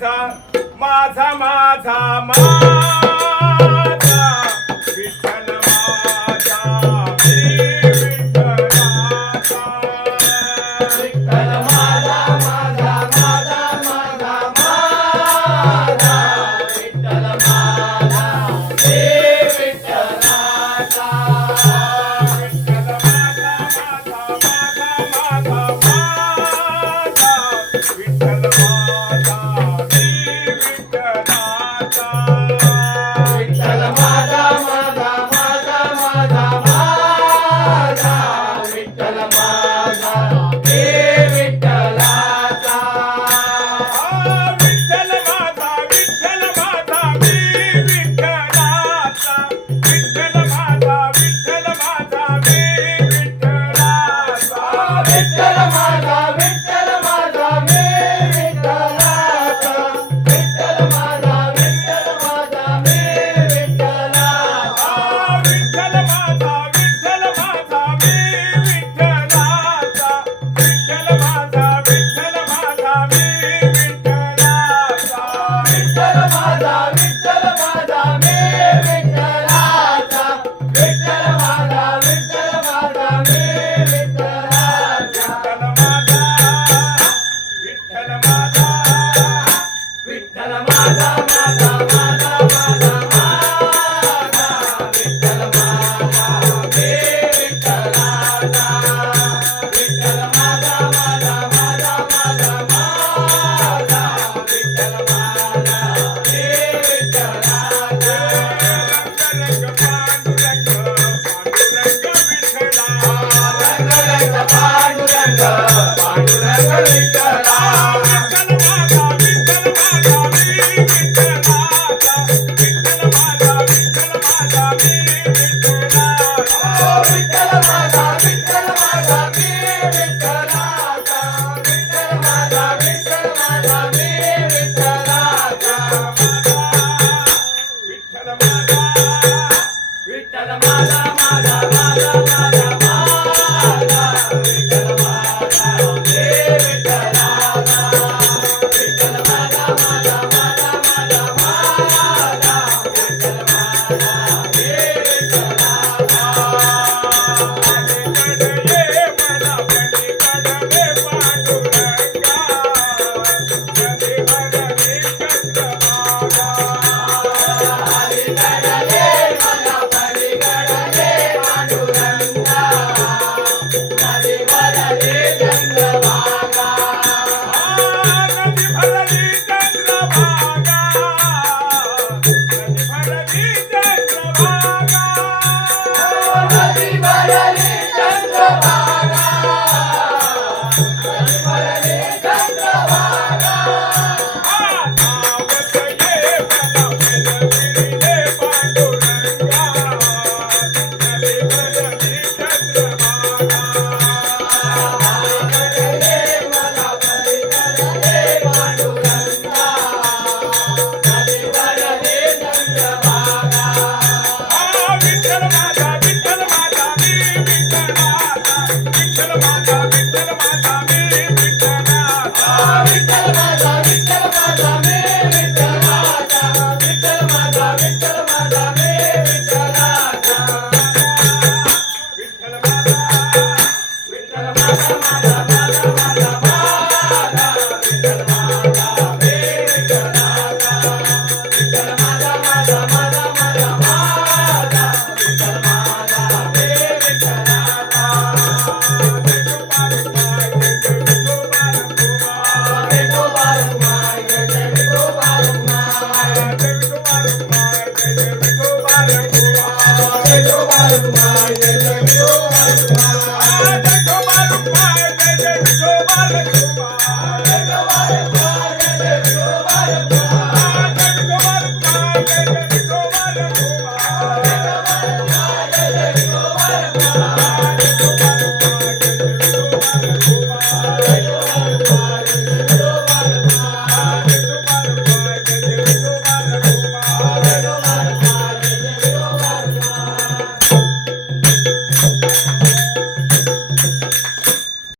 माझा माझा माझा माझा विठ्ठल माझा मी विठ्ठलाचा विठ्ठल माझा माझा माझा माझा माझा विठ्ठल माझा हे विठ्ठलाचा विठ्ठल माझा माझा माझा माझा माझा विठ्ठल माझा मी विठ्ठलाचा विठ्ठल माझा माझा माझा माझा माझा विठ्ठल माझा हे विठ्ठलाचा विठ्ठल माझा मी विठ्ठलाचा विठ्ठल माझा मी विठ्ठलाचा विठ्ठल माझा विठ्ठल माझा मी विठ्ठलाचा विठ्ठल माझा विठ्ठल माझा मी विठ्ठलाचा विठ्ठल माझा मी विठ्ठलाचा विठ्ठल माझा मी विठ्ठलाचा विठ्ठल माझा विठ्ठल माझा मी विठ्ठलाचा विठ्ठल माझा विठ्ठल माझा मी विठ्ठलाचा विठ्ठल माझा विठ्ठल माझा माझा माझा माझा माझा विठ्ठल माझा मी विठ्ठलाचा विठ्ठल माझा माझा माझा माझा माझा विठ्ठल माझा मी विठ्ठलाचा रंग पांडुरंग विठ्ठला रंग पांडुरंग पांडुरंग विठ्ठला विठ्ठल माझा मी विठ्ठलाचा विठ्ठल माझा मी विठ्ठलाचा विठ्ठल माझा विठ्ठल माझा मी विठ्ठलाचा विठ्ठल माझा विठ्ठल माझा मी विठ्ठलाचा विठ्ठल माझा विठ्ठल माझा माझा माझा माझा माझा विठ्ठल माझा मी विठ्ठलाचा विठ्ठल माझा माझा माझा माझा माझा विठ्ठल माझा मी विठ्ठलाचा ये मला पलीकडे पांडुरंगा नदी भरली चंद्रभागा हरिकडले मला पलीकडले पांडुरंगा नदी भरली चंद्रभागा नदी भरली चंद्रभागा नदी भरली चंद्रभागा नदी भरली चंद्रभागा नदी भरली चंद्रभागा धावत ये मला पलविले पांडुरंगा नदी भरली चंद्रभागा हरिकडले मला पलीकडले पांडुरंगा नदी भरली चंद्रभागा विठ्ठल माझा मी विठ्ठलाचा विठ्ठल माझा मी विठ्ठलाचा विठ्ठल माझा विठ्ठल माझा मी विठ्ठलाचा विठ्ठल माझा विठ्ठल माझा मी विठ्ठलाचा विठ्ठल माझा विठ्ठल माझा माझा माझा माझा माझा विठ्ठल माझा मी विठ्ठलाचा विठ्ठल माझा माझा माझा माझा माझा विठ्ठल माझा मी विठ्ठलाचा विठो बालकुमार जय जय विठो बालकुमार विठो बालकुमार जय जय विठो बालकुमार जय जय विठोबाला